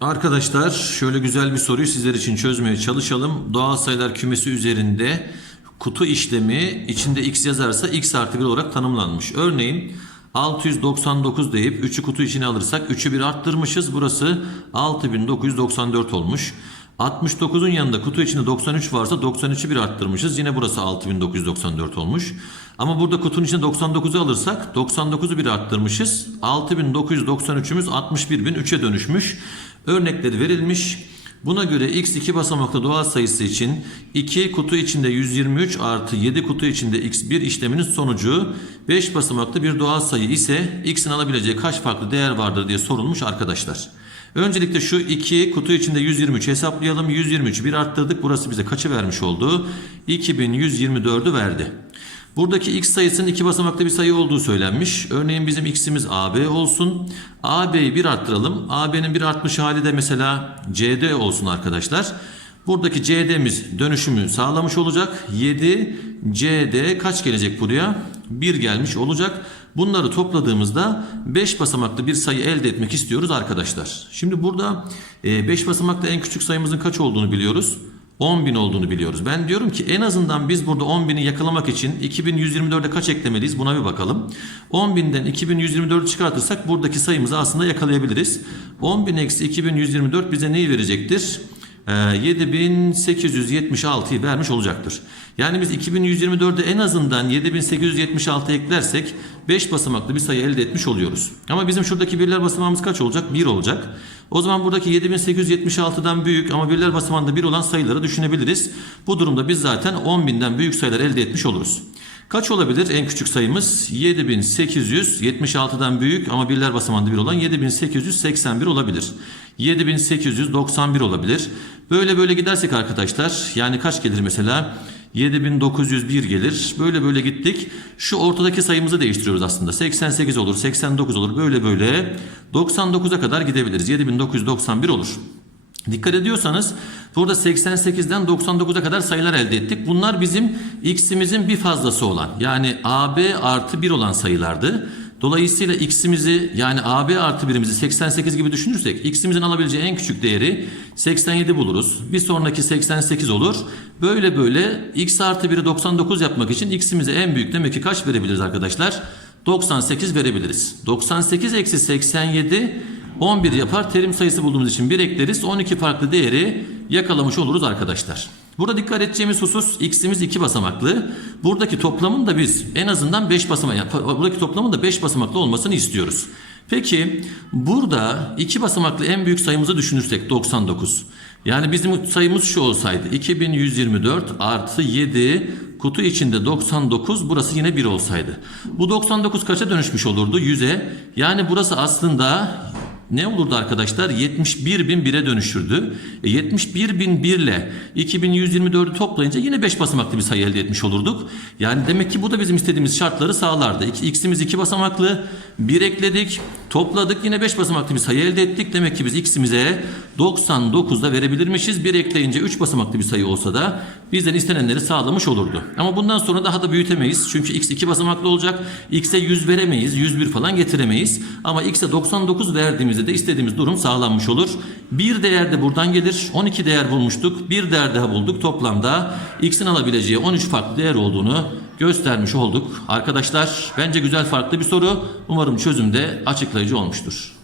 Arkadaşlar şöyle güzel bir soruyu sizler için çözmeye çalışalım. Doğal sayılar kümesi üzerinde kutu işlemi içinde x yazarsa x artı 1 olarak tanımlanmış. Örneğin 699 deyip 3'ü kutu içine alırsak 3'ü 1 arttırmışız. Burası 6994 olmuş. 69'un yanında kutu içinde 93 varsa 93'ü bir arttırmışız. Yine burası 6994 olmuş. Ama burada kutunun içinde 99'u alırsak 99'u bir arttırmışız. 6993'ümüz 61003'e dönüşmüş. Örnekleri verilmiş. Buna göre x 2 basamaklı doğal sayısı için 2 kutu içinde 123 artı 7 kutu içinde x1 işleminin sonucu 5 basamaklı bir doğal sayı ise x'in alabileceği kaç farklı değer vardır diye sorulmuş arkadaşlar. Öncelikle şu 2 kutu içinde 123 hesaplayalım. 123 bir arttırdık. Burası bize kaçı vermiş oldu? 2124'ü verdi. Buradaki x sayısının iki basamaklı bir sayı olduğu söylenmiş. Örneğin bizim x'imiz AB olsun. AB'yi bir arttıralım. AB'nin bir artmış hali de mesela CD olsun arkadaşlar. Buradaki CD'miz dönüşümü sağlamış olacak. 7 CD kaç gelecek buraya? 1 gelmiş olacak. Bunları topladığımızda 5 basamaklı bir sayı elde etmek istiyoruz arkadaşlar. Şimdi burada 5 basamaklı en küçük sayımızın kaç olduğunu biliyoruz. 10.000 olduğunu biliyoruz. Ben diyorum ki en azından biz burada 10.000'i yakalamak için 2124'e kaç eklemeliyiz buna bir bakalım. 10.000'den 2124'ü çıkartırsak buradaki sayımızı aslında yakalayabiliriz. 10.000 eksi 2124 bize neyi verecektir? Ee, 7876'yı vermiş olacaktır. Yani biz 2124'e en azından 7876 eklersek 5 basamaklı bir sayı elde etmiş oluyoruz. Ama bizim şuradaki birler basamağımız kaç olacak? 1 olacak. O zaman buradaki 7876'dan büyük ama birler basamağında 1 olan sayıları düşünebiliriz. Bu durumda biz zaten 10.000'den büyük sayılar elde etmiş oluruz. Kaç olabilir en küçük sayımız? 7876'dan büyük ama birler basamağında 1 olan 7881 olabilir. 7891 olabilir. Böyle böyle gidersek arkadaşlar yani kaç gelir mesela? 7901 gelir. Böyle böyle gittik. Şu ortadaki sayımızı değiştiriyoruz aslında. 88 olur, 89 olur. Böyle böyle 99'a kadar gidebiliriz. 7991 olur. Dikkat ediyorsanız burada 88'den 99'a kadar sayılar elde ettik. Bunlar bizim x'imizin bir fazlası olan yani AB artı 1 olan sayılardı. Dolayısıyla x'imizi yani AB artı 1'imizi 88 gibi düşünürsek x'imizin alabileceği en küçük değeri 87 buluruz. Bir sonraki 88 olur. Böyle böyle x artı 1'i 99 yapmak için x'imize en büyük demek ki kaç verebiliriz arkadaşlar? 98 verebiliriz. 98 eksi 87 11 yapar. Terim sayısı bulduğumuz için 1 ekleriz. 12 farklı değeri yakalamış oluruz arkadaşlar. Burada dikkat edeceğimiz husus x'imiz 2 basamaklı. Buradaki toplamın da biz en azından 5 basamak yani buradaki toplamın da 5 basamaklı olmasını istiyoruz. Peki burada 2 basamaklı en büyük sayımızı düşünürsek 99. Yani bizim sayımız şu olsaydı 2124 artı 7 kutu içinde 99 burası yine 1 olsaydı. Bu 99 kaça dönüşmüş olurdu? 100'e. Yani burası aslında ne olurdu arkadaşlar? 71.001'e dönüşürdü. E 71.001 ile 2124'ü toplayınca yine 5 basamaklı bir sayı elde etmiş olurduk. Yani demek ki bu da bizim istediğimiz şartları sağlardı. X'imiz 2 basamaklı. 1 ekledik. Topladık. Yine 5 basamaklı bir sayı elde ettik. Demek ki biz X'imize 99'da verebilirmişiz. 1 ekleyince 3 basamaklı bir sayı olsa da bizden istenenleri sağlamış olurdu. Ama bundan sonra daha da büyütemeyiz. Çünkü X 2 basamaklı olacak. X'e 100 veremeyiz. 101 falan getiremeyiz. Ama X'e 99 verdiğimizde de istediğimiz durum sağlanmış olur. Bir değer de buradan gelir. 12 değer bulmuştuk. Bir değer daha bulduk. Toplamda X'in alabileceği 13 farklı değer olduğunu göstermiş olduk. Arkadaşlar bence güzel farklı bir soru. Umarım çözümde açıklayıcı olmuştur.